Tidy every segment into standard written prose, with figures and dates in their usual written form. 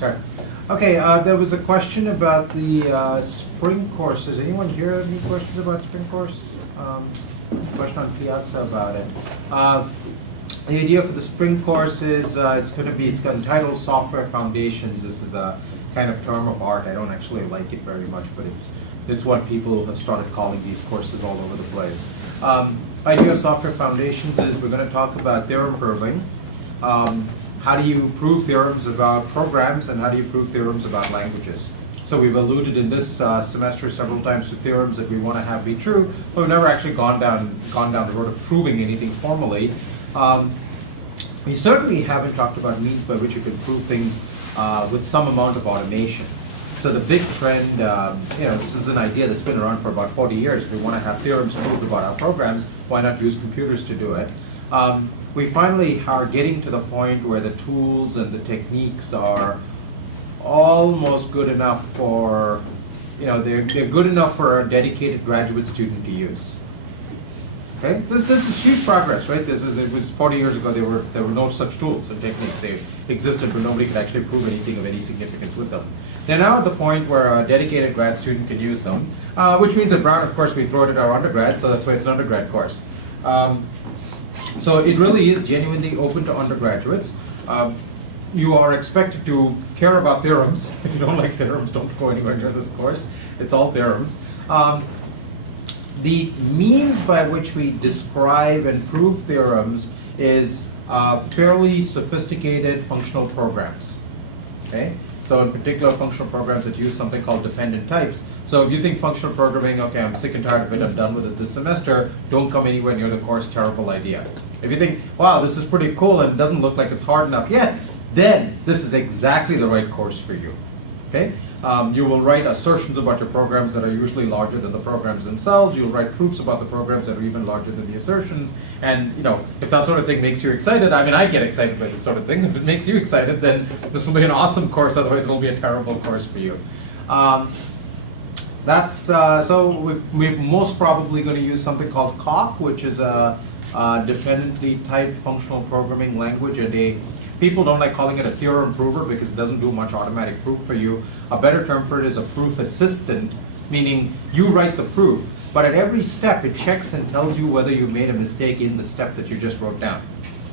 start. Okay, there was a question about the spring course. Does anyone here have any questions about spring course? There's a question on Piazza about it. The idea for the spring course is it's got entitled Software Foundations. This is a kind of term of art. I don't actually like it very much, but it's what people have started calling these courses all over the place. Idea of Software Foundations is we're going to talk about theorem proving. How do you prove theorems about programs, and how do you prove theorems about languages? So we've alluded in this semester several times to theorems that we want to have be true, but we've never actually gone down the road of proving anything formally. We certainly haven't talked about means by which you can prove things with some amount of automation. So the big trend, this is an idea that's been around for about 40 years. If we want to have theorems proved about our programs, why not use computers to do it? We finally are getting to the point where the tools and the techniques are almost good enough for, they're good enough for a dedicated graduate student to use. Okay, this is huge progress, right? It was 40 years ago. There were no such tools and techniques. They existed, but nobody could actually prove anything of any significance with them. They're now at the point where a dedicated grad student can use them, which means at Brown, of course, we throw it at our undergrad, so that's why it's an undergrad course. So it really is genuinely open to undergraduates. You are expected to care about theorems. If you don't like theorems, don't go anywhere near this course. It's all theorems. The means by which we describe and prove theorems is fairly sophisticated functional programs. Okay? So in particular, functional programs that use something called dependent types. So if you think functional programming, okay, I'm sick and tired of it, I'm done with it this semester, don't come anywhere near the course, terrible idea. If you think, wow, this is pretty cool and it doesn't look like it's hard enough yet, then this is exactly the right course for you. Okay? You will write assertions about your programs that are usually larger than the programs themselves. You'll write proofs about the programs that are even larger than the assertions. And if that sort of thing makes you excited, I mean, I get excited by this sort of thing. If it makes you excited, then this will be an awesome course. Otherwise, it'll be a terrible course for you. So we're most probably going to use something called Coq, which is a dependently typed functional programming language, and people don't like calling it a theorem prover because it doesn't do much automatic proof for you. A better term for it is a proof assistant, meaning you write the proof, but at every step it checks and tells you whether you made a mistake in the step that you just wrote down.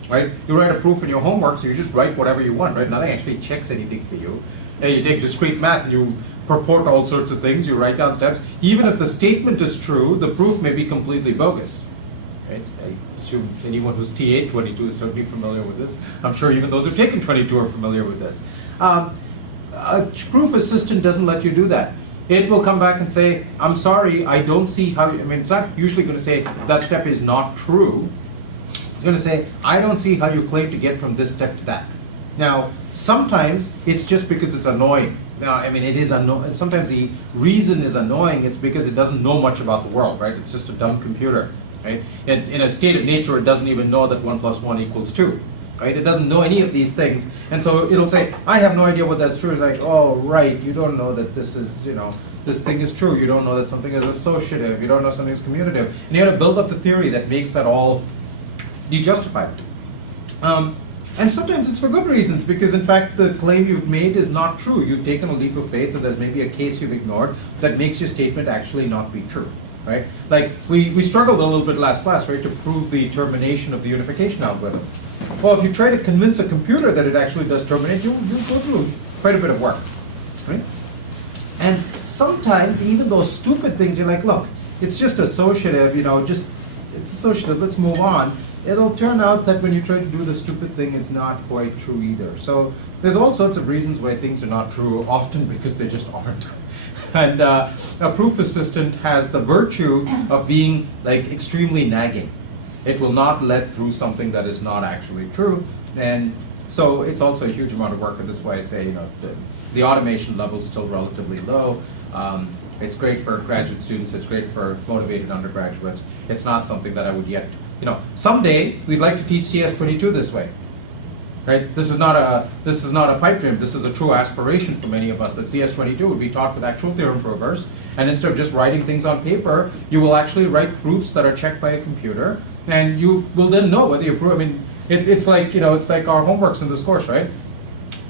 Right? You write a proof in your homework, so you just write whatever you want, right? Nothing actually checks anything for you. And you take discrete math and you purport all sorts of things, you write down steps. Even if the statement is true, the proof may be completely bogus. Right? I assume anyone who's T8 22 is certainly familiar with this. I'm sure even those who've taken 22 are familiar with this. A proof assistant doesn't let you do that. It will come back and say, I'm sorry, I don't see how, it's not usually going to say that step is not true. It's going to say, I don't see how you claim to get from this step to that. Now, sometimes it's just because it's annoying. Now, it is annoying. Sometimes the reason is annoying, it's because it doesn't know much about the world, right? It's just a dumb computer. Right? In a state of nature, it doesn't even know that 1 + 1 = 2. Right? It doesn't know any of these things. And so it'll say, I have no idea what that's true. It's like, oh, right, you don't know that this is, this thing is true. You don't know that something is associative. You don't know something is commutative. And you have to build up the theory that makes that all be justified. And sometimes it's for good reasons, because in fact the claim you've made is not true. You've taken a leap of faith, and there's maybe a case you've ignored that makes your statement actually not be true. Right? Like, we struggled a little bit last class, right, to prove the termination of the unification algorithm. Well, if you try to convince a computer that it actually does terminate, you'll go through quite a bit of work. Right? And sometimes, even those stupid things, you're like, look, it's just associative, it's associative, let's move on. It'll turn out that when you try to do the stupid thing, it's not quite true either. So there's all sorts of reasons why things are not true, often because they just aren't. And a proof assistant has the virtue of being extremely nagging. It will not let through something that is not actually true. And so it's also a huge amount of work, and this is why I say the automation level is still relatively low. It's great for graduate students, it's great for motivated undergraduates. It's not something that I would yet, someday we'd like to teach CS22 this way. Right? This is not a pipe dream. This is a true aspiration for many of us, that CS22 would be taught with actual theorem provers, and instead of just writing things on paper, you will actually write proofs that are checked by a computer, and you will then know whether you prove. It's like our homeworks in this course, right?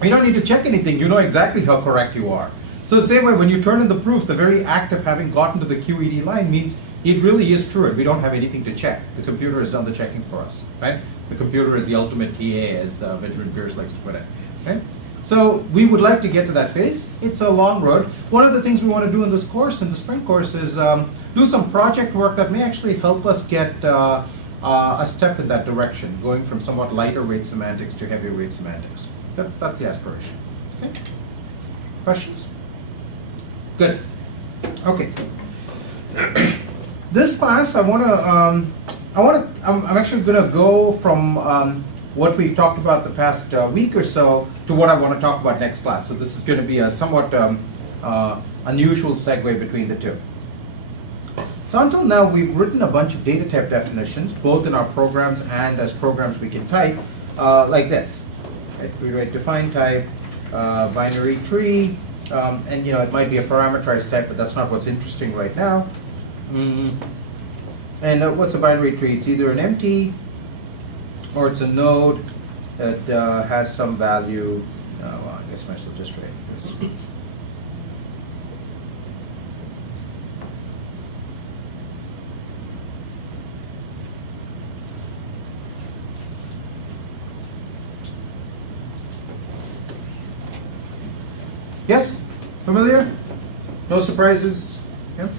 You don't need to check anything. You know exactly how correct you are. So the same way, when you turn in the proof, the very act of having gotten to the QED line means it really is true, and we don't have anything to check. The computer has done the checking for us, right? The computer is the ultimate TA, as Benjamin Pierce likes to put it, right? So we would like to get to that phase. It's a long road. One of the things we want to do in this course, in the spring course, is do some project work that may actually help us get a step in that direction, going from somewhat lighter weight semantics to heavier weight semantics. That's the aspiration. Okay. Questions? Good. Okay. This class, I'm actually going to go from what we've talked about the past week or so to what I want to talk about next class. So this is going to be a somewhat unusual segue between the two. So until now, we've written a bunch of data type definitions, both in our programs and as programs we can type, like this. Right? We write define type, binary tree, and it might be a parameterized type, but that's not what's interesting right now. And what's a binary tree? It's either an empty or it's a node that has some value. Well, I guess I should just write this. Yes? Familiar? No surprises? Yeah?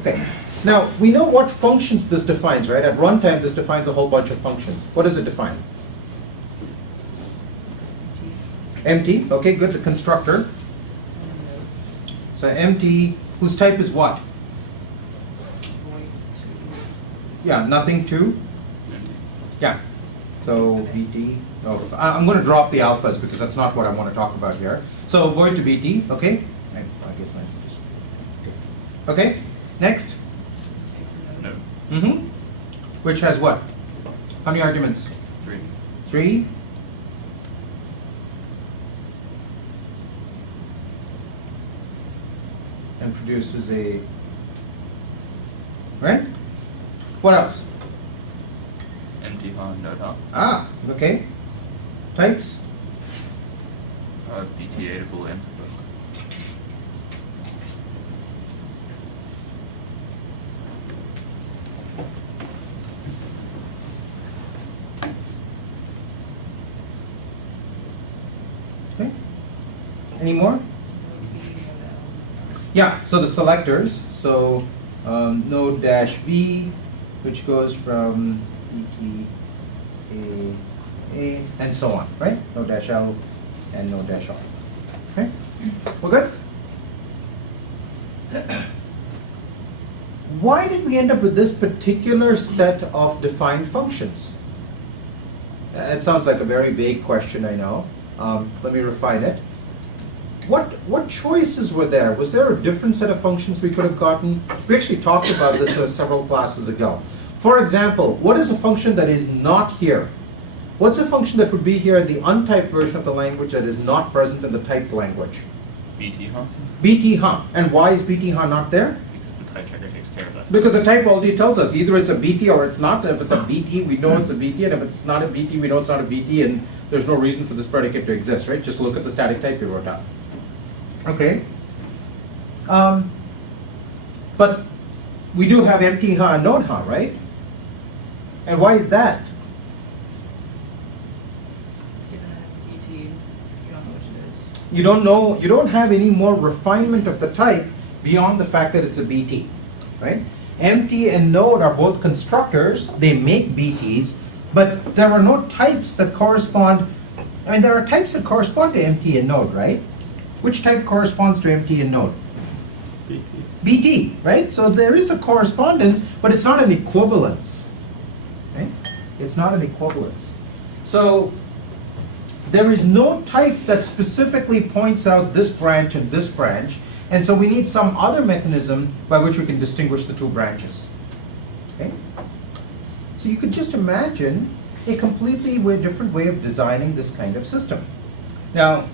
Okay. Now, we know what functions this defines, right? At runtime, this defines a whole bunch of functions. What does it define? Empty. Okay, good. The constructor. So empty, whose type is what? Yeah, nothing to? Yeah. So BT. Oh, I'm going to drop the alphas because that's not what I want to talk about here. So void to BT. Okay. I guess I should just. Okay. Next. No. Mm-hmm. Which has what? How many arguments? 3. 3. And produces a. Right? What else? Empty on node hop. Ah, okay. Types? BTA-able input. Okay. Any more? Yeah, so the selectors. So node dash V, which goes from BT A, and so on, right? Node dash L and node dash R. Okay? We're good? Why did we end up with this particular set of defined functions? It sounds like a very vague question, I know. Let me refine it. What choices were there? Was there a different set of functions we could have gotten? We actually talked about this several classes ago. For example, what is a function that is not here? What's a function that would be here in the untyped version of the language that is not present in the typed language? BT huh? BT huh. And why is BT huh not there? Because the type checker takes care of that. Because the type already tells us either it's a BT or it's not. And if it's a BT, we know it's a BT, and if it's not a BT, we know it's not a BT, and there's no reason for this predicate to exist, right? Just look at the static type we wrote down. Okay. But we do have empty huh and node huh, right? And why is that? It's given that it's BT, you don't know which it is. You don't have any more refinement of the type beyond the fact that it's a BT, right? Empty and node are both constructors, they make BTs, but there are no types that correspond. I mean, there are types that correspond to empty and node, right? Which type corresponds to empty and node? BT. BT, right? So there is a correspondence, but it's not an equivalence, right? It's not an equivalence. So there is no type that specifically points out this branch and this branch, and so we need some other mechanism by which we can distinguish the two branches, okay? So you could just imagine a completely different way of designing this kind of system. Now,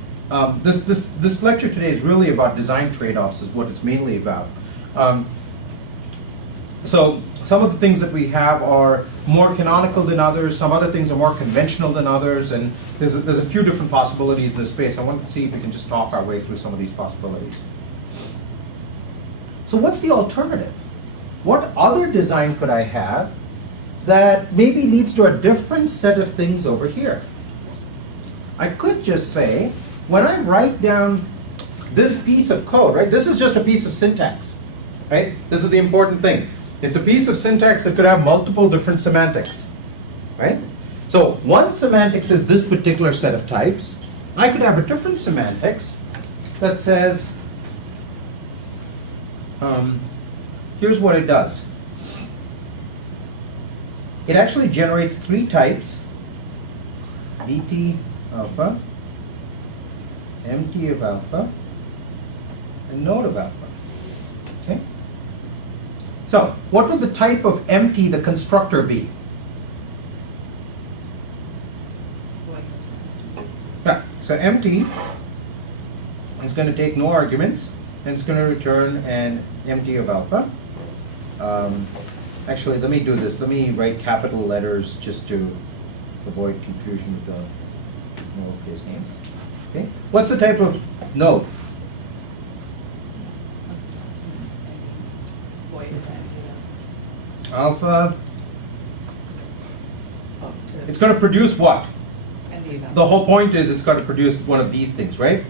this lecture today is really about design trade-offs, is what it's mainly about. So some of the things that we have are more canonical than others, some other things are more conventional than others, and there's a few different possibilities in this space. I want to see if we can just talk our way through some of these possibilities. So what's the alternative? What other design could I have that maybe leads to a different set of things over here? I could just say, when I write down this piece of code, right, this is just a piece of syntax, right? This is the important thing. It's a piece of syntax that could have multiple different semantics, right? So one semantics is this particular set of types. I could have a different semantics that says, here's what it does. It actually generates 3 types: BT alpha, MT of alpha, and node of alpha. Okay? So, what would the type of MT, the constructor, be? Yeah, so MT is going to take no arguments, and it's going to return an MT of alpha. Actually, let me do this. Let me write capital letters just to avoid confusion with the lowercase names. Okay. What's the type of node? Alpha. It's going to produce what? The whole point is it's going to produce one of these things, right?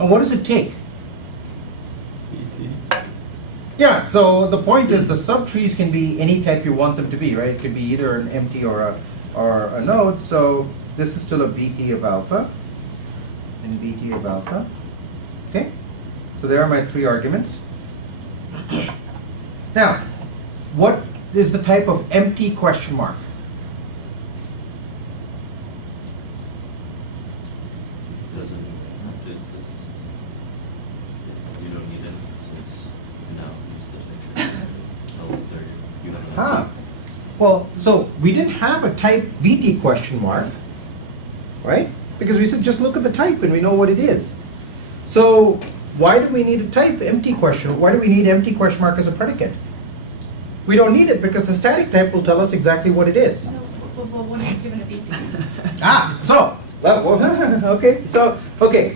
And what does it take? BT. Yeah, so the point is the subtrees can be any type you want them to be, right? It could be either an empty or a node. So this is still a BT of alpha and BT of alpha. Okay? So there are my 3 arguments. Now, what is the type of empty question mark? It doesn't, it's just, you don't need it, so it's no, it's the type. Oh, there, you don't have. Ah, well, so we didn't have a type BT question mark, right? Because we said just look at the type and we know what it is. So why do we need a type empty question? Why do we need empty question mark as a predicate? We don't need it because the static type will tell us exactly what it is. Well, when are you given a BT? So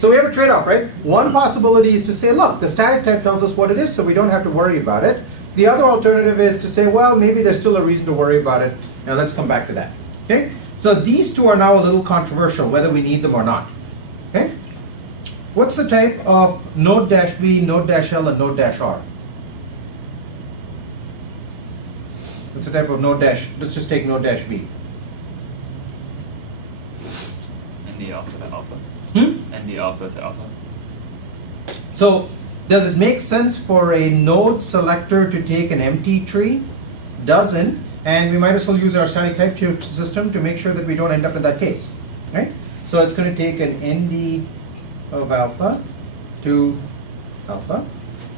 we have a trade-off, right? One possibility is to say, look, the static type tells us what it is, so we don't have to worry about it. The other alternative is to say, well, maybe there's still a reason to worry about it. Now let's come back to that. Okay? So these two are now a little controversial, whether we need them or not. Okay? What's the type of node-v, node-l, and node-r? What's the type of node-? Let's just take node-v. ND alpha to alpha. Hmm? ND alpha to alpha. So, does it make sense for a node selector to take an empty tree? Doesn't, and we might as well use our static type system to make sure that we don't end up in that case, right? So it's going to take an ND of alpha to alpha,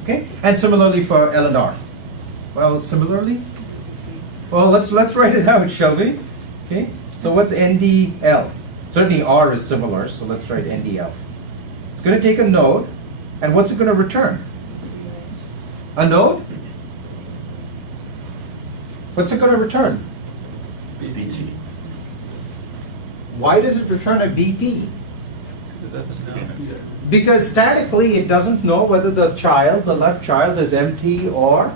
okay? And similarly for L and R. Well, similarly? Well, let's write it out, shall we? Okay, so what's NDL? Certainly R is similar, so let's write NDL. It's going to take a node, and what's it going to return? A node? What's it going to return? BT. Why does it return a BT? It doesn't know. Because statically it doesn't know whether the child, the left child, is empty or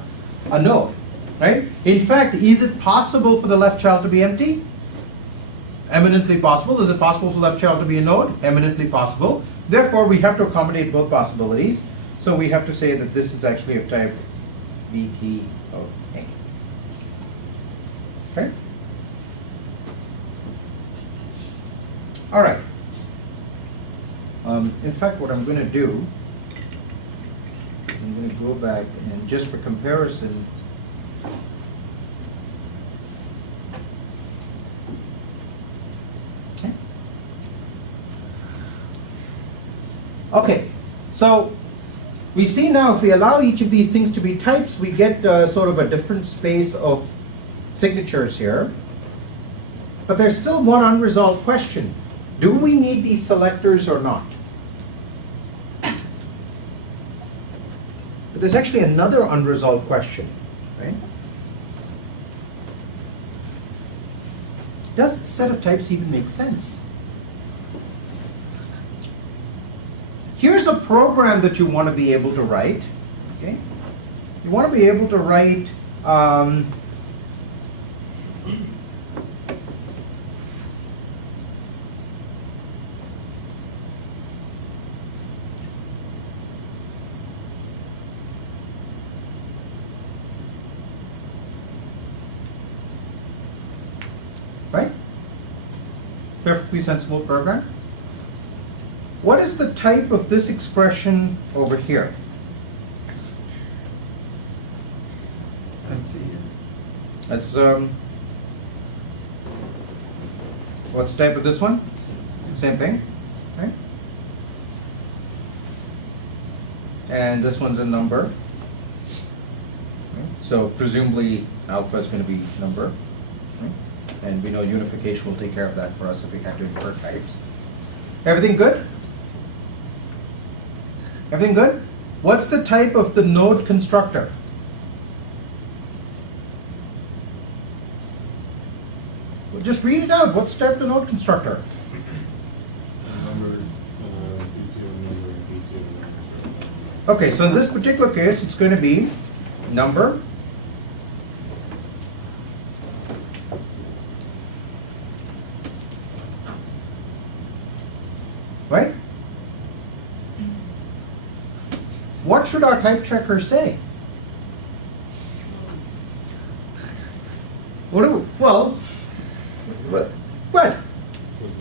a node, right? In fact, is it possible for the left child to be empty? Eminently possible. Is it possible for the left child to be a node? Eminently possible. Therefore, we have to accommodate both possibilities. So we have to say that this is actually of type BT of A. Okay? All right. In fact, what I'm going to do is I'm going to go back and just for comparison, okay, so we see now if we allow each of these things to be types, we get sort of a different space of signatures here. But there's still one unresolved question. Do we need these selectors or not? But there's actually another unresolved question, right? does the set of types even make sense? Here's a program that you want to be able to write. Okay? You want to be able to write right? Perfectly sensible program. What is the type of this expression over here? That's what's the type of this one? Same thing, right? And this one's a number. Okay. So presumably alpha is going to be number. Right? And we know unification will take care of that for us if we have to infer types. Everything good? Everything good? What's the type of the node constructor? Well, just read it out. What's the type of the node constructor? Number, number. Okay, so in this particular case, it's going to be number, right? What should our type checker say? What?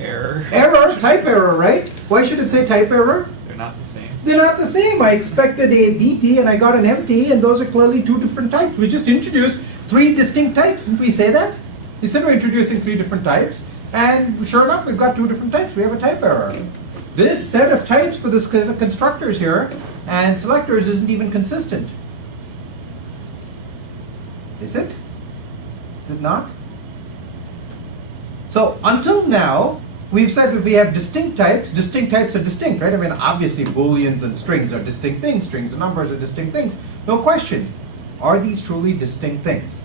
Error. Error, type error, right? Why should it say type error? They're not the same. They're not the same. I expected a BT and I got an MT, and those are clearly two different types. We just introduced three distinct types. Didn't we say that? We said we're introducing three different types, and sure enough, we've got two different types. We have a type error. This set of types for this constructors here and selectors isn't even consistent. Is it? Is it not? So until now, we've said if we have distinct types are distinct, right? I mean, obviously booleans and strings are distinct things, strings and numbers are distinct things. No question. Are these truly distinct things?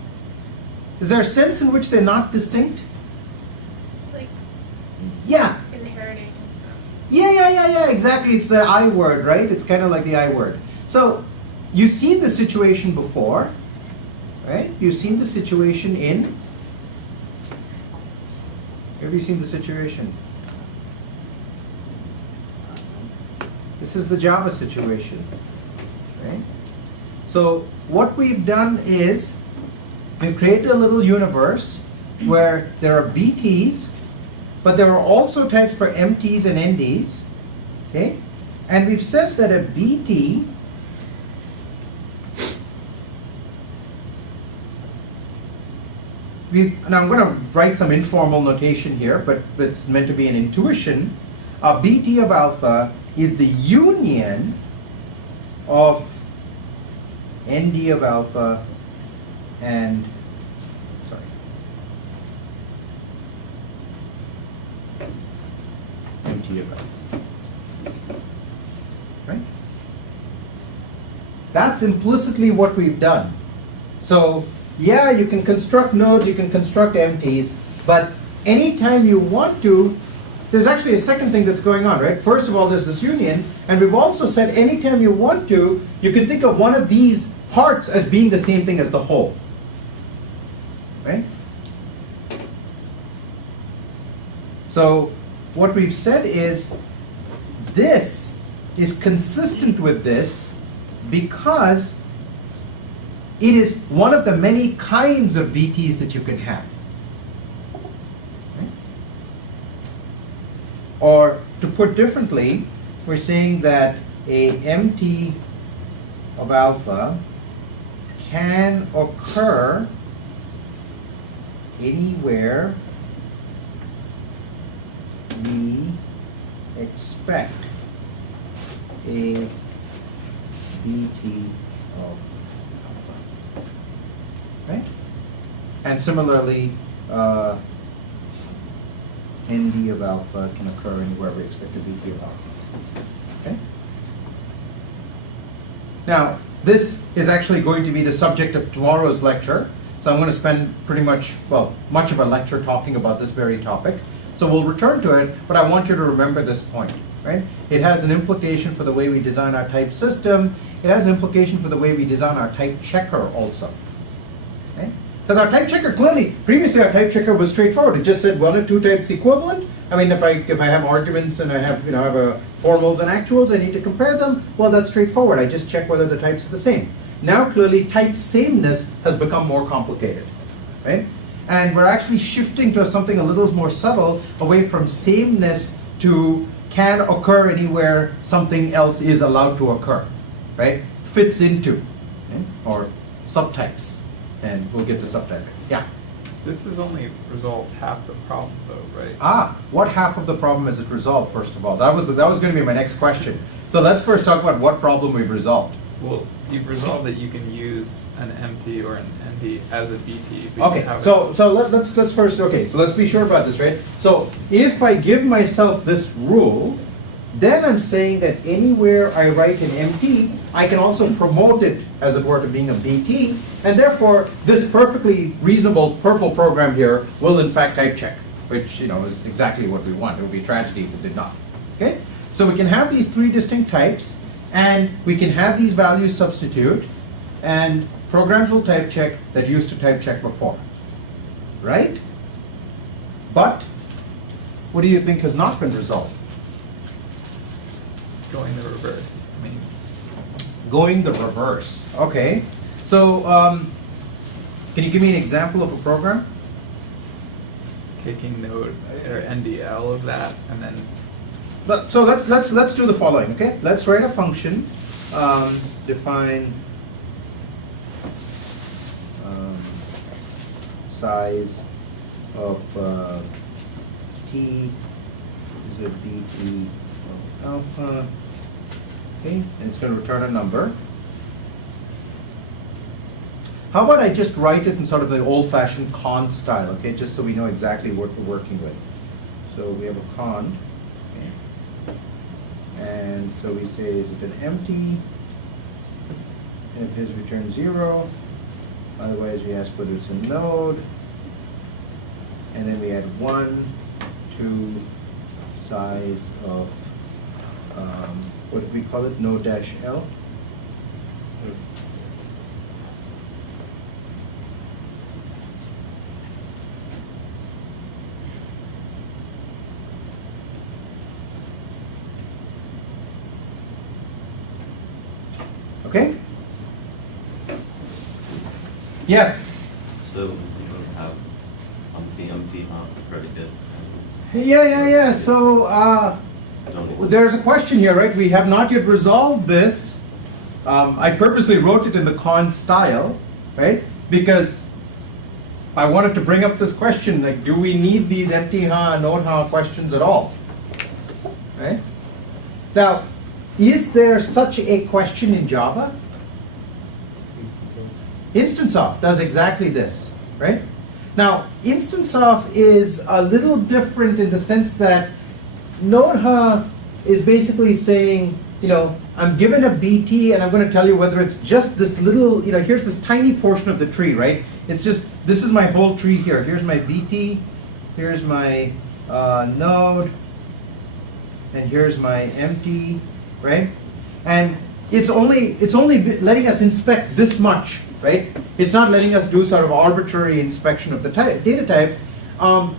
Is there a sense in which they're not distinct? It's like Yeah. inheriting from. Yeah, exactly. It's the I word, right? It's kind of like the I word. So, you've seen the situation before, right? You've seen the situation in. Have you seen the situation? This is the Java situation, right? So, what we've done is we've created a little universe where there are BTs, but there are also types for MTs and NDs, okay? And we've said that a BT now I'm going to write some informal notation here, but it's meant to be an intuition. A BT of alpha is the union of ND of alpha and, sorry, MT of alpha. Right? That's implicitly what we've done. So, yeah, you can construct nodes, you can construct MTs, but anytime you want to, there's actually a second thing that's going on, right? First of all, there's this union, and we've also said anytime you want to, you can think of one of these parts as being the same thing as the whole, right? So what we've said is this is consistent with this because it is one of the many kinds of BTs that you can have. Okay? Or to put differently, we're saying that a MT of alpha can occur anywhere we expect a BT of alpha. Right? And similarly, ND of alpha can occur anywhere we expect a BT of alpha. Okay? Now, this is actually going to be the subject of tomorrow's lecture. So I'm going to spend pretty much, well, much of a lecture talking about this very topic. So we'll return to it, but I want you to remember this point, right? It has an implication for the way we design our type system. It has an implication for the way we design our type checker also. Okay? Because our type checker, clearly, previously our type checker was straightforward. It just said one or two types equivalent. I mean, if I have arguments and I have, I have a formals and actuals, I need to compare them. Well, that's straightforward. I just check whether the types are the same. Now, clearly, type sameness has become more complicated, right? And we're actually shifting to something a little more subtle, away from sameness to can occur anywhere something else is allowed to occur, right? Fits into, okay? Or subtypes. And we'll get to subtyping. Yeah. This has only resolved half the problem though, right? Ah, what half of the problem has it resolved, first of all? That was going to be my next question. So let's first talk about what problem we've resolved. Well, you've resolved that you can use an MT or an ND as a BT. but you Okay, have so let's first, okay, so let's be sure about this, right? So if I give myself this rule, then I'm saying that anywhere I write an MT, I can also promote it, as it were, to being a BT, and therefore this perfectly reasonable purple program here will in fact type check, which is exactly what we want. It would be a tragedy if it did not. Okay, so we can have these three distinct types, and we can have these values substitute, and programs will type check that used to type check before, right? But what do you think has not been resolved? going the reverse. I mean, Going the reverse. Okay. So can you give me an example of a program? taking node or NDL of that and then So let's do the following. Okay. Let's write a function. Define size of t is a bt of alpha. Okay, and it's going to return a number. How about I just write it in sort of the old-fashioned con style, okay, just so we know exactly what we're working with. So we have a con, okay, and so we say, is it an empty? And if his returns 0, otherwise we ask whether it's a node, and then we add 1 to size of, what do we call it, node dash L? Okay? Yes? So we don't have empty predicate. Yeah. So, Don't there's a question here, right? We have not yet resolved this. I purposely wrote it in the con style, right? Because I wanted to bring up this question, like, do we need these empty node questions at all? Right? Now, is there such a question in Java? Instance of does exactly this, right? Now, instance of is a little different in the sense that node is basically saying, I'm given a BT and I'm going to tell you whether it's just this little, here's this tiny portion of the tree, right? It's just, this is my whole tree here. Here's my BT, here's my node, and here's my empty, right? And it's only letting us inspect this much, right? It's not letting us do sort of arbitrary inspection of the type, data type.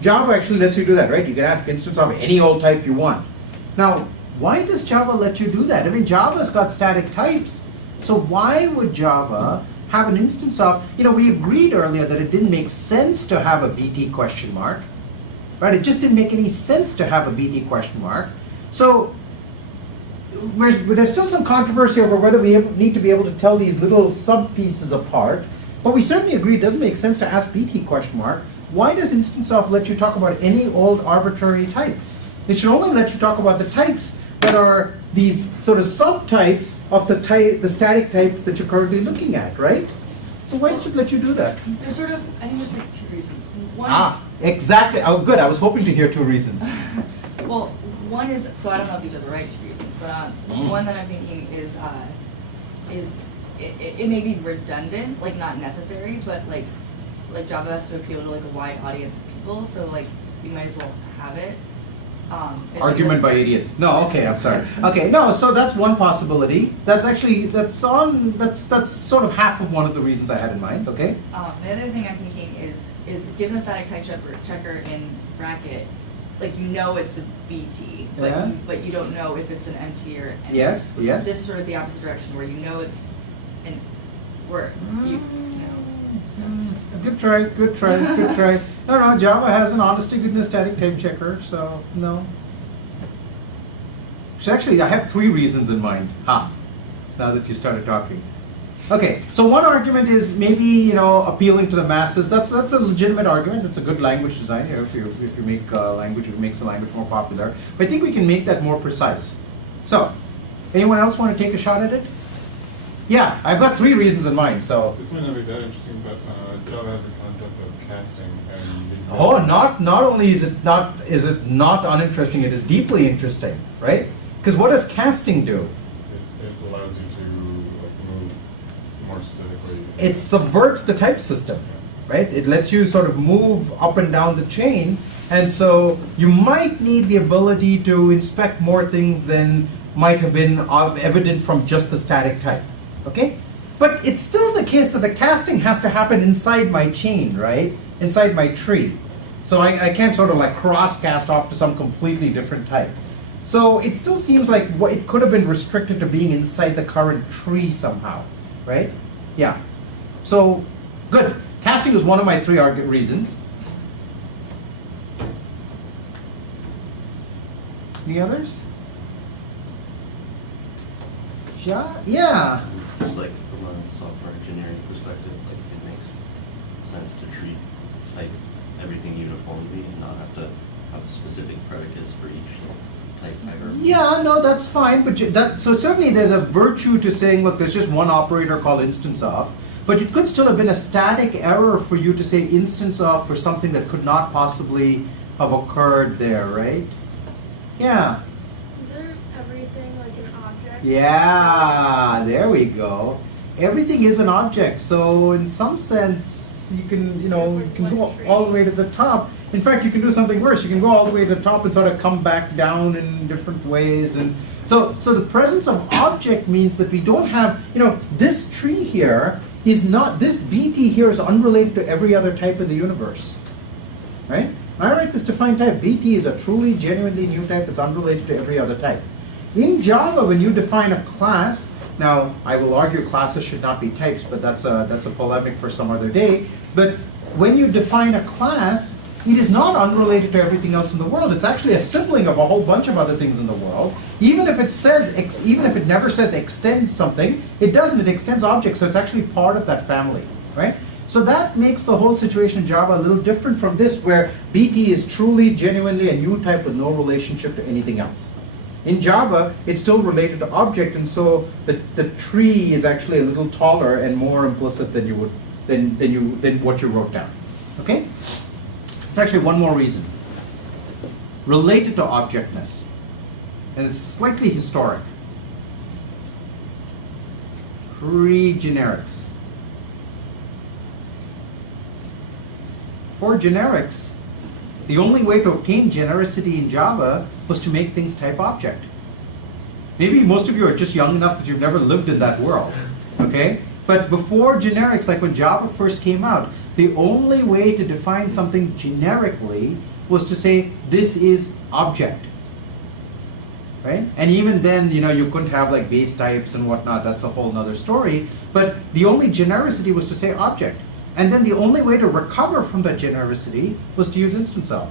Java actually lets you do that, right? You can ask instance of any old type you want. Now, why does Java let you do that? I mean, Java's got static types. So why would Java have an instance of, we agreed earlier that it didn't make sense to have a BT question mark, right? It just didn't make any sense to have a BT question mark. So there's still some controversy over whether we need to be able to tell these little sub-pieces apart, but we certainly agree it doesn't make sense to ask BT question mark. Why does instance of let you talk about any old arbitrary type? It should only let you talk about the types that are these sort of subtypes of the static type that you're currently looking at, right? So why does it let you do that? There's sort of, I think there's like two reasons. One, Exactly. Oh, good. I was hoping to hear two reasons. well, one is, so I don't know if these are the right two reasons, but one that I'm thinking is it may be redundant, like not necessary, but like like Java has to appeal to like a wide audience of people, so like you might as well have it. If it Argument by doesn't- idiots. No, okay, I'm sorry. Okay, no, so that's one possibility. That's actually, that's sort of half of one of the reasons I had in mind, okay? The other thing I'm thinking is given the static type checker in bracket, like you know it's a BT, Yeah. but you don't know if it's an MT or an Yes, yes. This is sort of the opposite direction where you know it's an where you know. Good try, good try, good try. No, Java has an honest to goodness static type checker, so no. So actually, I have 3 reasons in mind. Now that you started talking. Okay, so one argument is maybe, appealing to the masses. That's a legitimate argument. It's a good language design here if you make language, it makes the language more popular. But I think we can make that more precise. So, anyone else want to take a shot at it? Yeah, I've got 3 reasons in mind, so. This might not be that interesting, but Java has a concept of casting and. Oh, not only is it not uninteresting, it is deeply interesting, right? Because what does casting do? It allows you to like move more specifically. It subverts the type system, right? It lets you sort of move up and down the chain, and so you might need the ability to inspect more things than might have been evident from just the static type, okay? But it's still the case that the casting has to happen inside my chain, right? Inside my tree. So I can't sort of like cross-cast off to some completely different type. So it still seems like it could have been restricted to being inside the current tree somehow, right? Yeah. So, good. Casting was one of my 3 reasons. Any others? Yeah. Just like from a software engineering perspective, like it makes sense to treat like everything uniformly and not have to have specific predicates for each type hierarchy. Yeah, no, that's fine. But so certainly there's a virtue to saying, look, there's just one operator called instance of. But it could still have been a static error for you to say instance of for something that could not possibly have occurred there, right? Yeah. Isn't everything like an object? Yeah, there we go. Everything is an object, so in some sense, you can, you can go all the way to the top. In fact, you can do something worse. You can go all the way to the top and sort of come back down in different ways. And so the presence of object means that we don't have, this tree here is not, this BT here is unrelated to every other type in the universe, right? I write this defined type. BT is a truly, genuinely new type that's unrelated to every other type. In Java, when you define a class, now I will argue classes should not be types, but that's a polemic for some other day. But when you define a class, it is not unrelated to everything else in the world. It's actually a sibling of a whole bunch of other things in the world. Even if it never says extends something, it doesn't. It extends objects, so it's actually part of that family, right? So that makes the whole situation in Java a little different from this, where BT is truly, genuinely a new type with no relationship to anything else. In Java, it's still related to object, and so the tree is actually a little taller and more implicit than what you wrote down. Okay? It's actually one more reason. Related to objectness. And it's slightly historic. Pre-generics. For generics, the only way to obtain genericity in Java was to make things type object. Maybe most of you are just young enough that you've never lived in that world, okay? But before generics, like when Java first came out, the only way to define something generically was to say, this is object, right? And even then, you couldn't have like base types and whatnot. That's a whole nother story. But the only genericity was to say object. And then the only way to recover from that genericity was to use instance of.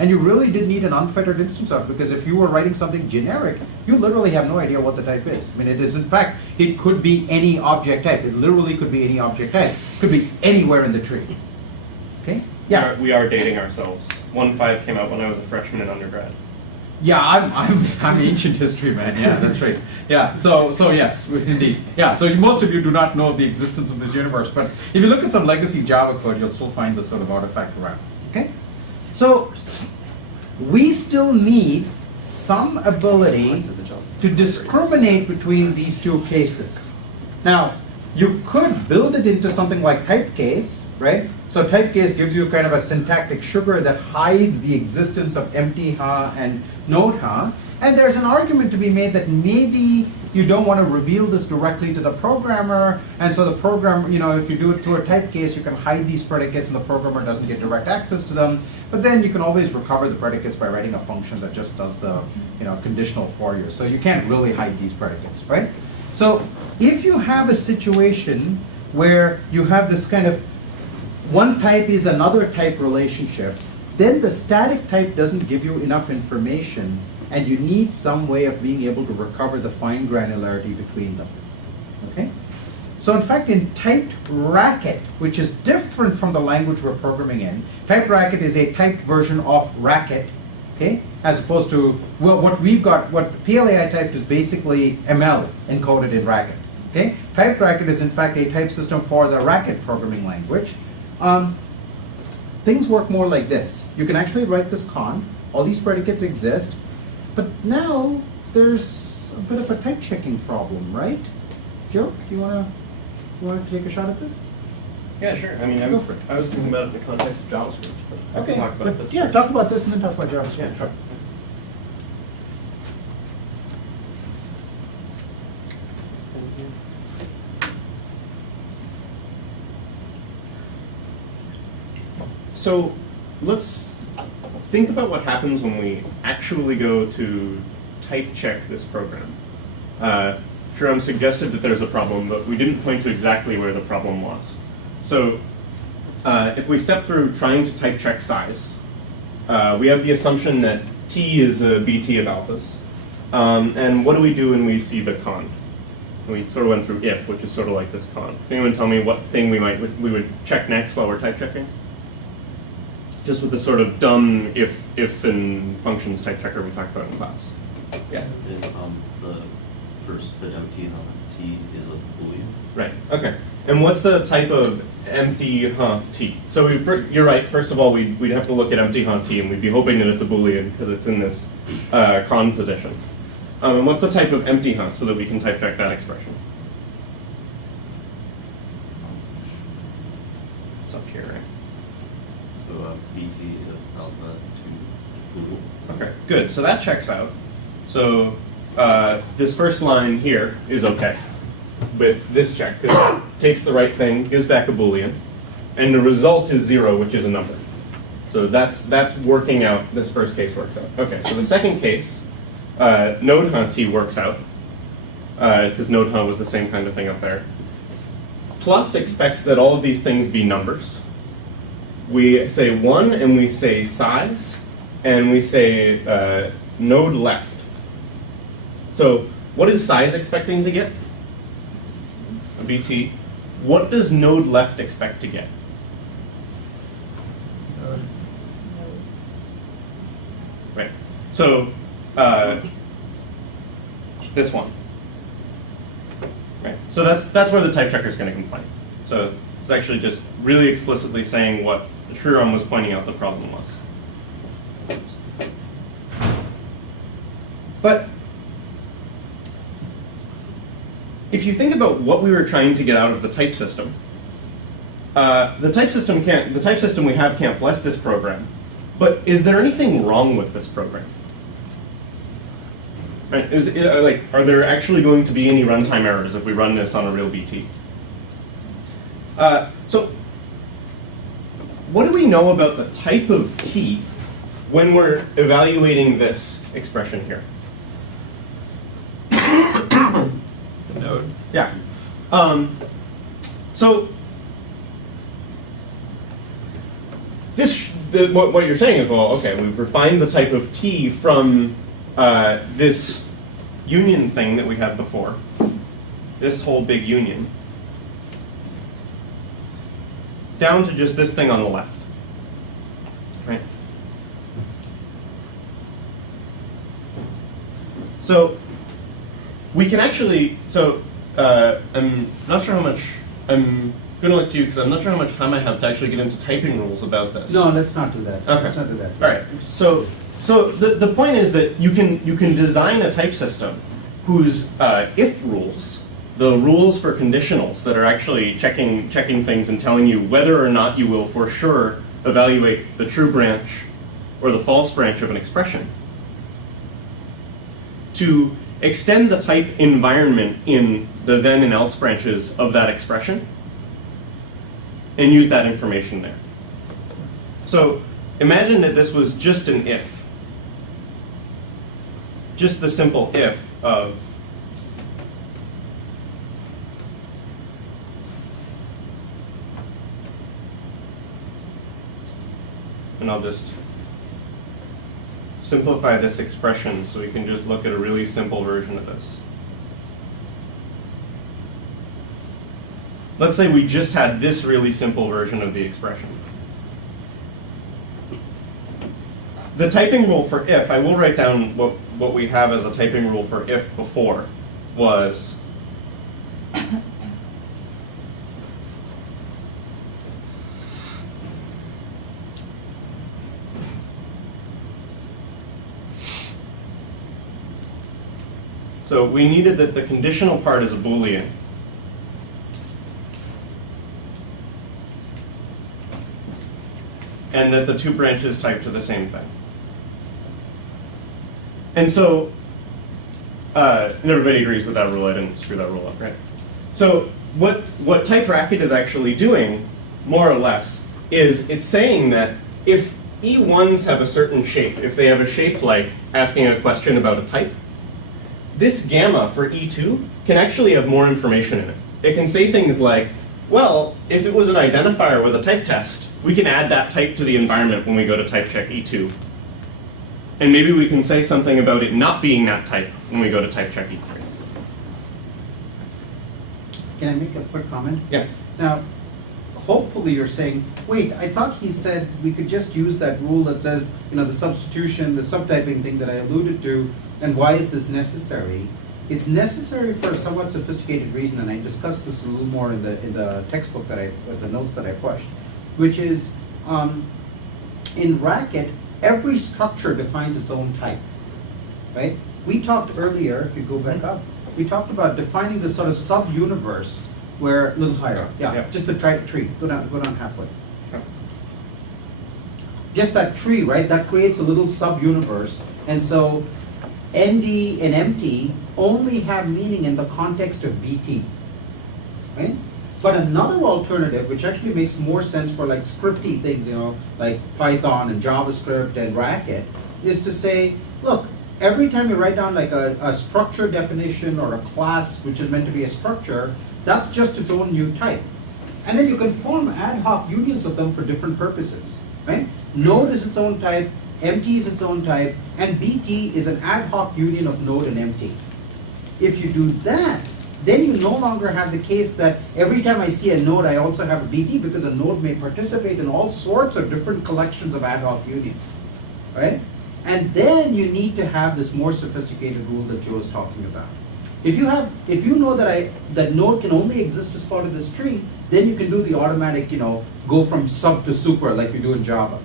And you really did need an unfettered instance of, because if you were writing something generic, you literally have no idea what the type is. I mean, it is, in fact, it could be any object type. It literally could be any object type. It could be anywhere in the tree. Okay? Yeah. We are dating ourselves. 1.5 came out when I was a freshman in undergrad. Yeah, I'm ancient history, man. Yeah, that's right. Yeah, so yes, indeed. Yeah, so most of you do not know the existence of this universe, but if you look at some legacy Java code, you'll still find this sort of artifact around. Okay? So we still need some ability to discriminate between these 2 cases. Now, You could build it into something like typecase, right? So typecase gives you kind of a syntactic sugar that hides the existence of empty ha and node ha. And there's an argument to be made that maybe you don't want to reveal this directly to the programmer, and so the program, if you do it through a typecase, you can hide these predicates and the programmer doesn't get direct access to them. But then you can always recover the predicates by writing a function that just does the conditional for you. So you can't really hide these predicates, right? So if you have a situation where you have this kind of one type is another type relationship, then the static type doesn't give you enough information, and you need some way of being able to recover the fine granularity between them. Okay? So in fact, in typed racket, which is different from the language we're programming in, typed racket is a typed version of racket, okay? As opposed to what we've got, what PLAI typed is basically ML encoded in racket. Okay? Typed racket is in fact a type system for the racket programming language. Things work more like this. You can actually write this con, all these predicates exist, but now there's a bit of a type checking problem, right? Joe, you wanna take a shot at this? Yeah, sure. I mean, Go for it. I was thinking about it in the context of JavaScript. But I can talk about this yeah, first. talk about this and then talk about JavaScript. Yeah, sure. So let's think about what happens when we actually go to type check this program. Jerome suggested that there's a problem, but we didn't point to exactly where the problem was. So if we step through trying to type check size, we have the assumption that t is a bt of alphas. And what do we do when we see the con? We sort of went through if, which is sort of like this con. Can anyone tell me what thing we would check next while we're type checking? Just with the sort of dumb if and functions type checker we talked about in class. Yeah. The first bit empty and t is a boolean. Right. Okay. And what's the type of empty t? So you're right. First of all, we'd have to look at empty t, and we'd be hoping that it's a boolean because it's in this con position. And what's the type of empty so that we can type check that expression? It's up here, right? So bt of alpha to bool. Okay. Good. So that checks out. So this first line here is okay with this check because it takes the right thing, gives back a boolean, and the result is 0, which is a number. So that's working out. This first case works out. Okay. So the second case, node t works out because node was the same kind of thing up there. Plus expects that all of these things be numbers. We say 1 and we say size and we say node left. So what is size expecting to get? A BT. What does node left expect to get? Right. So this one. Right. So that's where the type checker is going to complain. So it's actually just really explicitly saying what Shriram was pointing out the problem was. But if you think about what we were trying to get out of the type system, the type system we have can't bless this program. But is there anything wrong with this program? Right? Are there actually going to be any runtime errors if we run this on a real BT? So what do we know about the type of t when we're evaluating this expression here? It's a node. Yeah. So what you're saying is, well, okay, we've refined the type of t from this union thing that we had before, this whole big union, down to just this thing on the left, right? So we can actually, I'm not sure how much, I'm going to look to you because I'm not sure how much time I have to actually get into typing rules about this. No, let's not do that. Okay. Let's not do that. All right. So the point is that you can design a type system whose if rules the rules for conditionals that are actually checking things and telling you whether or not you will for sure evaluate the true branch or the false branch of an expression, to extend the type environment in the then and else branches of that expression and use that information there. So imagine that this was just an if. Just the simple if of and I'll just simplify this expression so we can just look at a really simple version of this. Let's say we just had this really simple version of the expression. The typing rule for if, I will write down what we have as a typing rule for if before, was so we needed that the conditional part is a Boolean. And that the two branches type to the same thing. And so, and everybody agrees with that rule. I didn't screw that rule up, right? So what type bracket is actually doing, more or less, is it's saying that if E1s have a certain shape, if they have a shape like asking a question about a type, this gamma for E2 can actually have more information in it. It can say things like, well, if it was an identifier with a type test, we can add that type to the environment when we go to type check E2. And maybe we can say something about it not being that type when we go to type check E3. Can I make a quick comment? Yeah. Now, hopefully you're saying, wait, I thought he said we could just use that rule that says, the substitution, the subtyping thing that I alluded to, and why is this necessary? It's necessary for a somewhat sophisticated reason, and I discussed this a little more in the textbook the notes that I pushed, which is in Racket, every structure defines its own type, right? We talked earlier, if you go back up, we talked about defining this sort of sub-universe where, a little higher, yeah. Just the tree, go down halfway. Yeah. Just that tree, right, that creates a little sub-universe, and so ND and empty only have meaning in the context of BT, right? But another alternative, which actually makes more sense for like scripty things, like Python and JavaScript and Racket, is to say, look, every time you write down like a structure definition or a class which is meant to be a structure, that's just its own new type. And then you can form ad hoc unions of them for different purposes, right? Node is its own type, empty is its own type, and BT is an ad hoc union of node and empty. If you do that, then you no longer have the case that every time I see a node, I also have a BT, because a node may participate in all sorts of different collections of ad hoc unions, right? And then you need to have this more sophisticated rule that Joe is talking about. If you know that node can only exist as part of this tree, then you can do the automatic, go from sub to super like you do in Java.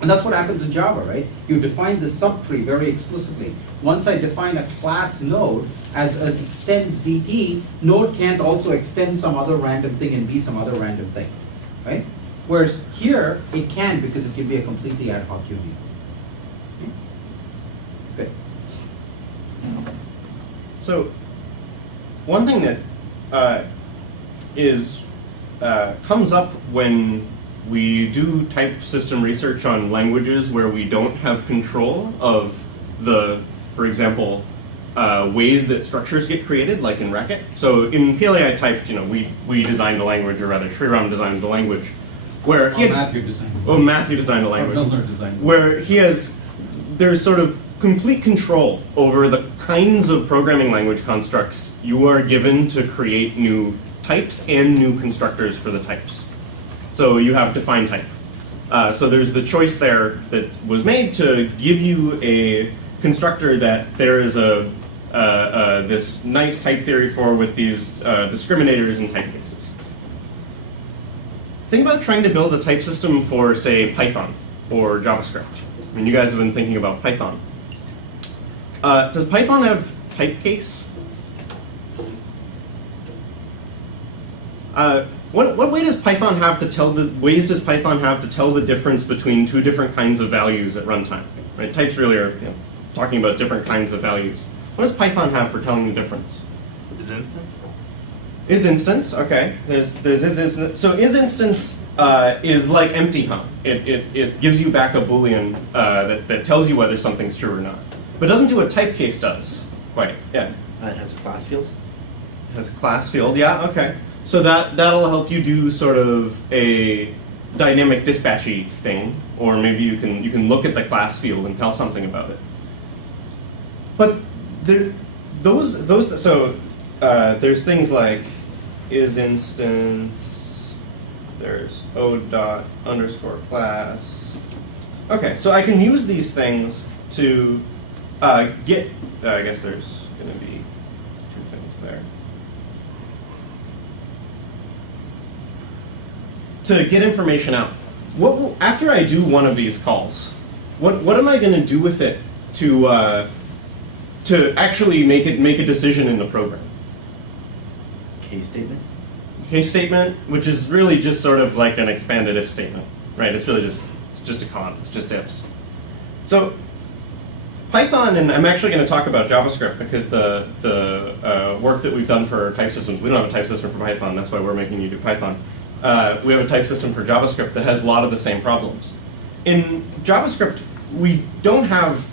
And that's what happens in Java, right? You define the subtree very explicitly. Once I define a class node as it extends BT, node can't also extend some other random thing and be some other random thing, right? Whereas here, it can, because it can be a completely ad hoc union. Good. So one thing that comes up when we do type system research on languages where we don't have control of the, for example, ways that structures get created, like in Racket. So in PLA I typed, we designed the language, or rather Sriram designed the language, where he had, Matthew designed the language. Oh, Matthew designed the language. Milner designed the where there's sort of complete control over the kinds of programming language constructs you are given to create new types and new constructors for the types. So you have define type. So there's the choice there that was made to give you a constructor that there is this nice type theory for with these discriminators and type cases. Think about trying to build a type system for, say, Python or JavaScript. I mean, you guys have been thinking about Python. Does Python have type case? What way does Python have to tell the ways does Python have to tell the difference between two different kinds of values at runtime? Right, types really are talking about different kinds of values. What does Python have for telling the difference? Is instance? Is instance, okay. There's is instance. So is instance is like empty hum. It gives you back a boolean that tells you whether something's true or not, but doesn't do what type case does. Quite, yeah. It has a class field. It has a class field, yeah, okay. So that'll help you do sort of a dynamic dispatchy thing, or maybe you can look at the class field and tell something about it. But there's things like is instance, there's o dot underscore class. Okay, so I can use these things to get, I guess there's going to be two things there. To get information out. After I do one of these calls, what am I going to do with it to actually make a decision in the program? Case statement. Case statement, which is really just sort of like an expanded if statement, right? It's really just a con. It's just ifs. So Python, and I'm actually going to talk about JavaScript because the work that we've done for type systems, we don't have a type system for Python. That's why we're making you do Python. We have a type system for JavaScript that has a lot of the same problems. In JavaScript, we don't have,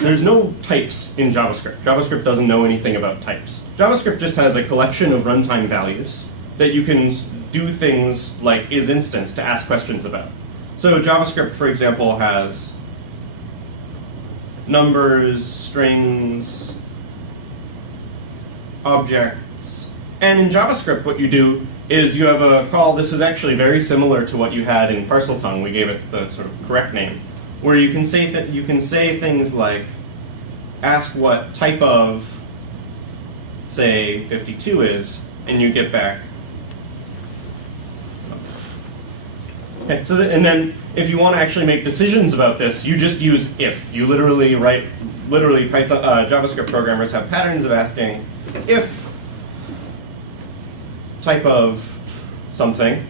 there's no types in JavaScript. JavaScript doesn't know anything about types. JavaScript just has a collection of runtime values that you can do things like isInstance to ask questions about. So JavaScript, for example, has numbers, strings, objects, and in JavaScript what you do is you have a call. This is actually very similar to what you had in Parseltongue. We gave it the sort of correct name, where you can say things like ask what type of, say, 52 is, and you get back. Okay, so and then if you want to actually make decisions about this, you just use if. You literally Python JavaScript programmers have patterns of asking if type of something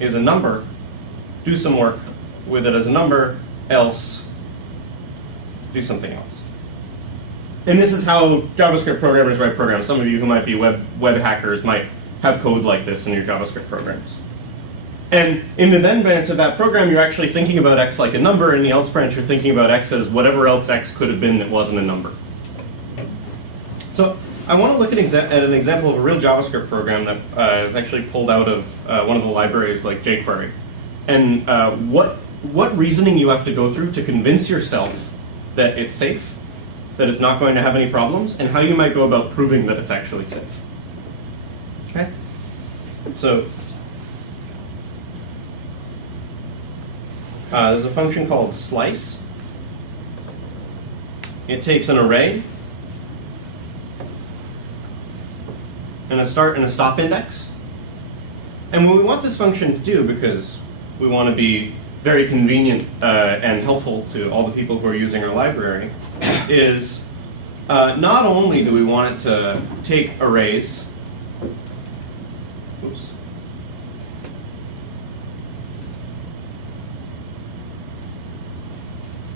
is a number, do some work with it as a number, else do something else. And this is how JavaScript programmers write programs. Some of you who might be web hackers might have code like this in your JavaScript programs. And in the then branch of that program, you're actually thinking about x like a number, and in the else branch, you're thinking about x as whatever else x could have been that wasn't a number. So I want to look at an example of a real JavaScript program that is actually pulled out of one of the libraries like jQuery. And what reasoning you have to go through to convince yourself that it's safe, that it's not going to have any problems, and how you might go about proving that it's actually safe. Okay? So there's a function called slice. It takes an array and a start and a stop index. And what we want this function to do, because we want to be very convenient and helpful to all the people who are using our library, is not only do we want it to take arrays, oops.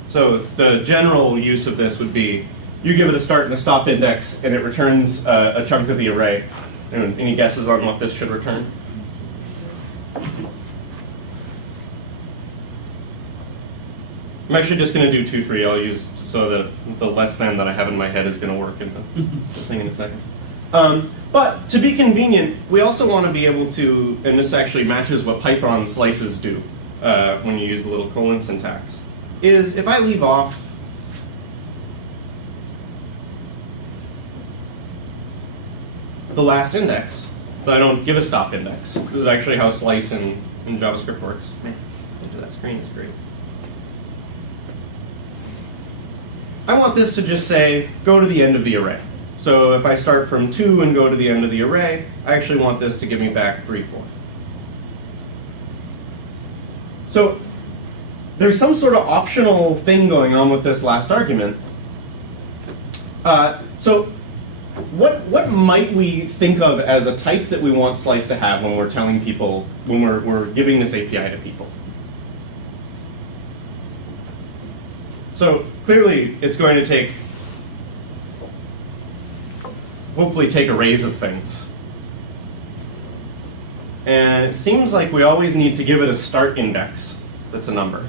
So the general use of this would be you give it a start and a stop index, and it returns a chunk of the array. Any guesses on what this should return? I'm actually just going to do 2, 3. I'll use so that the less than that I have in my head is going to work in the thing in a second. But to be convenient, we also want to be able to, and this actually matches what Python slices do when you use the little colon syntax, is if I leave off the last index, but I don't give a stop index. This is actually how slice in JavaScript works. Man, into that screen is great. I want this to just say, go to the end of the array. So if I start from 2 and go to the end of the array, I actually want this to give me back 3, 4. So there's some sort of optional thing going on with this last argument. So what might we think of as a type that we want Slice to have when we're telling people, when we're giving this API to people? So clearly, it's going to hopefully take arrays of things. And it seems like we always need to give it a start index that's a number.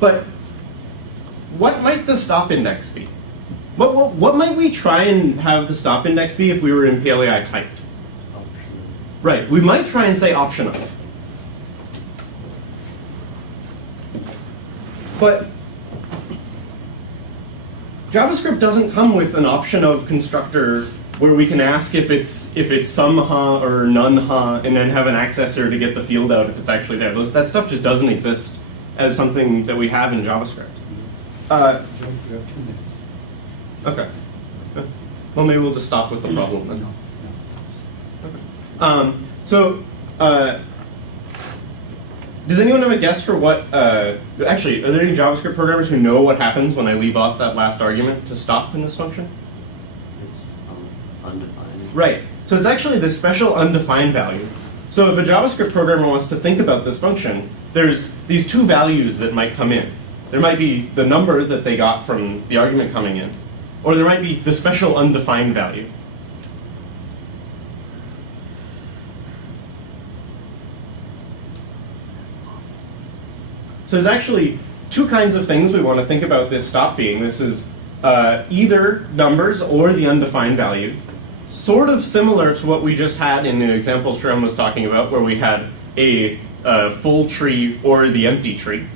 But what might the stop index be? What might we try and have the stop index be if we were in PLAI typed? Optional. Right, we might try and say option of. But JavaScript doesn't come with an option of constructor where we can ask if it's some ha or none ha, and then have an accessor to get the field out if it's actually there. That stuff just doesn't exist as something that we have in JavaScript. Joe, you have 2 minutes. Okay. Well, maybe we'll just stop with the problem then. No. Does anyone have a guess for what, actually, are there any JavaScript programmers who know what happens when I leave off that last argument to stop in this function? It's undefined. Right. So it's actually this special undefined value. So if a JavaScript programmer wants to think about this function, there's these 2 values that might come in. There might be the number that they got from the argument coming in, or there might be the special undefined value. So there's actually 2 kinds of things we want to think about this stop being. This is either numbers or the undefined value. Sort of similar to what we just had in the example Shrem was talking about, where we had a full tree or the empty tree.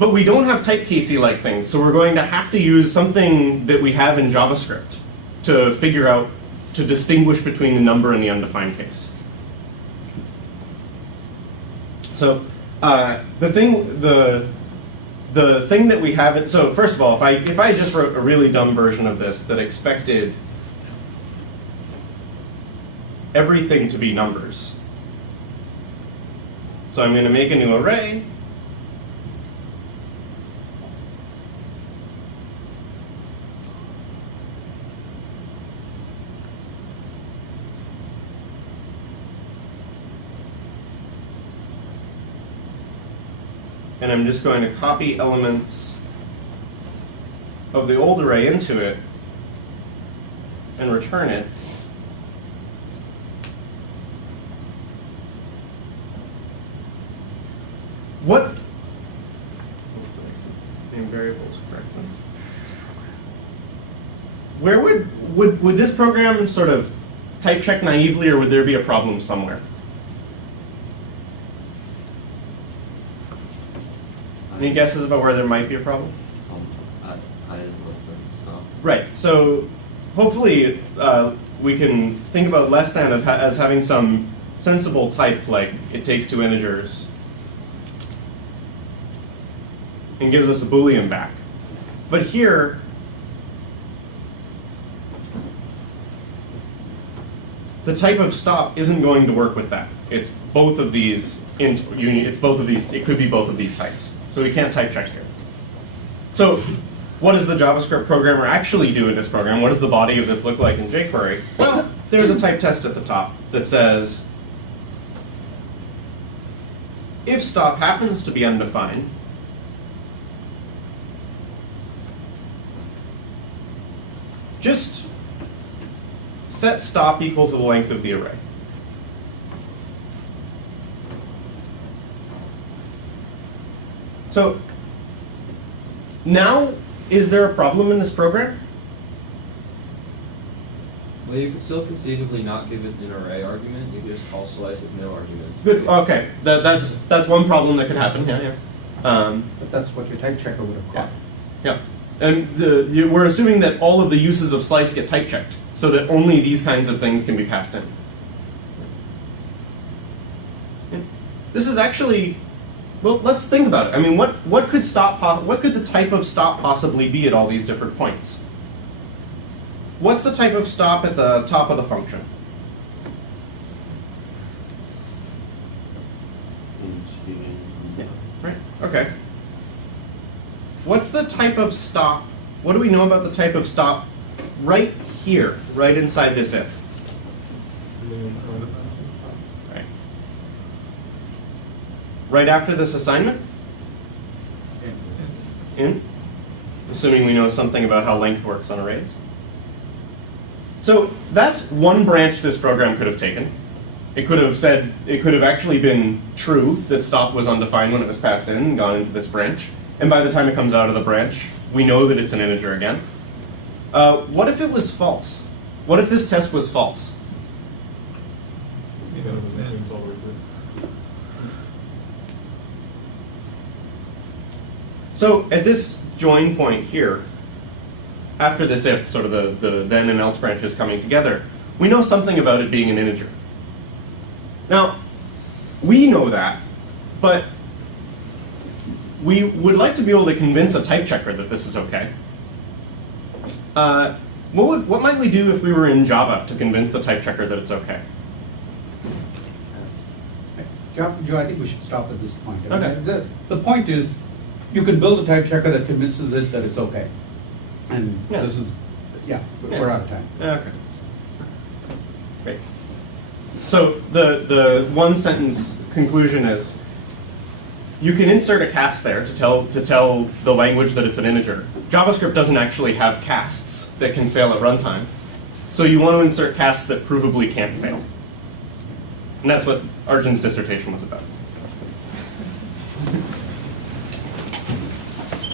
But we don't have type casey-like things, so we're going to have to use something that we have in JavaScript to figure out, to distinguish between the number and the undefined case. So the thing that we have, so first of all, if I just wrote a really dumb version of this that expected everything to be numbers. So I'm going to make a new array. And I'm just going to copy elements of the old array into it and return it. What? Name variables correctly. Where would this program sort of type check naively, or would there be a problem somewhere? Any guesses about where there might be a problem? I is less than stop. Right. So hopefully we can think about less than as having some sensible type, like it takes 2 integers and gives us a Boolean back. But here, the type of stop isn't going to work with that. It's both of these. It's both of these. It could be both of these types. So we can't type check here. So what does the JavaScript programmer actually do in this program? What does the body of this look like in jQuery? Well, there's a type test at the top that says, if stop happens to be undefined, just set stop equal to the length of the array. So now, is there a problem in this program? Well, you could still conceivably not give it an array argument. You could just call slice with no arguments. Good. Okay, that's one problem that could happen. Yeah. But that's what your type checker would have caught. Yeah. And we're assuming that all of the uses of slice get type checked, so that only these kinds of things can be passed in. This is actually, well, let's think about it. I mean, what could the type of stop possibly be at all these different points? What's the type of stop at the top of the function? Yeah, right. Okay. What's the type of stop what do we know about the type of stop right here, right inside this if? Right. Right after this assignment? In? Assuming we know something about how length works on arrays. So that's one branch this program could have taken. It could have said, it could have actually been true that stop was undefined when it was passed in and gone into this branch. And by the time it comes out of the branch, we know that it's an integer again. What if it was false? What if this test was false? You know, it was int all the way through. So at this join point here, after this if, sort of the then and else branches coming together, we know something about it being an integer. Now, we know that, but we would like to be able to convince a type checker that this is okay. What might we do if we were in Java to convince the type checker that it's okay? Joe, I think we should stop at this point. Okay. The point is, you can build a type checker that convinces it that it's okay. And Yeah. this is, yeah, Yeah. we're out of time. Okay. Great. So the one sentence conclusion is, you can insert a cast there to tell the language that it's an integer. JavaScript doesn't actually have casts that can fail at runtime. So you want to insert casts that provably can't fail. And that's what Arjun's dissertation was about.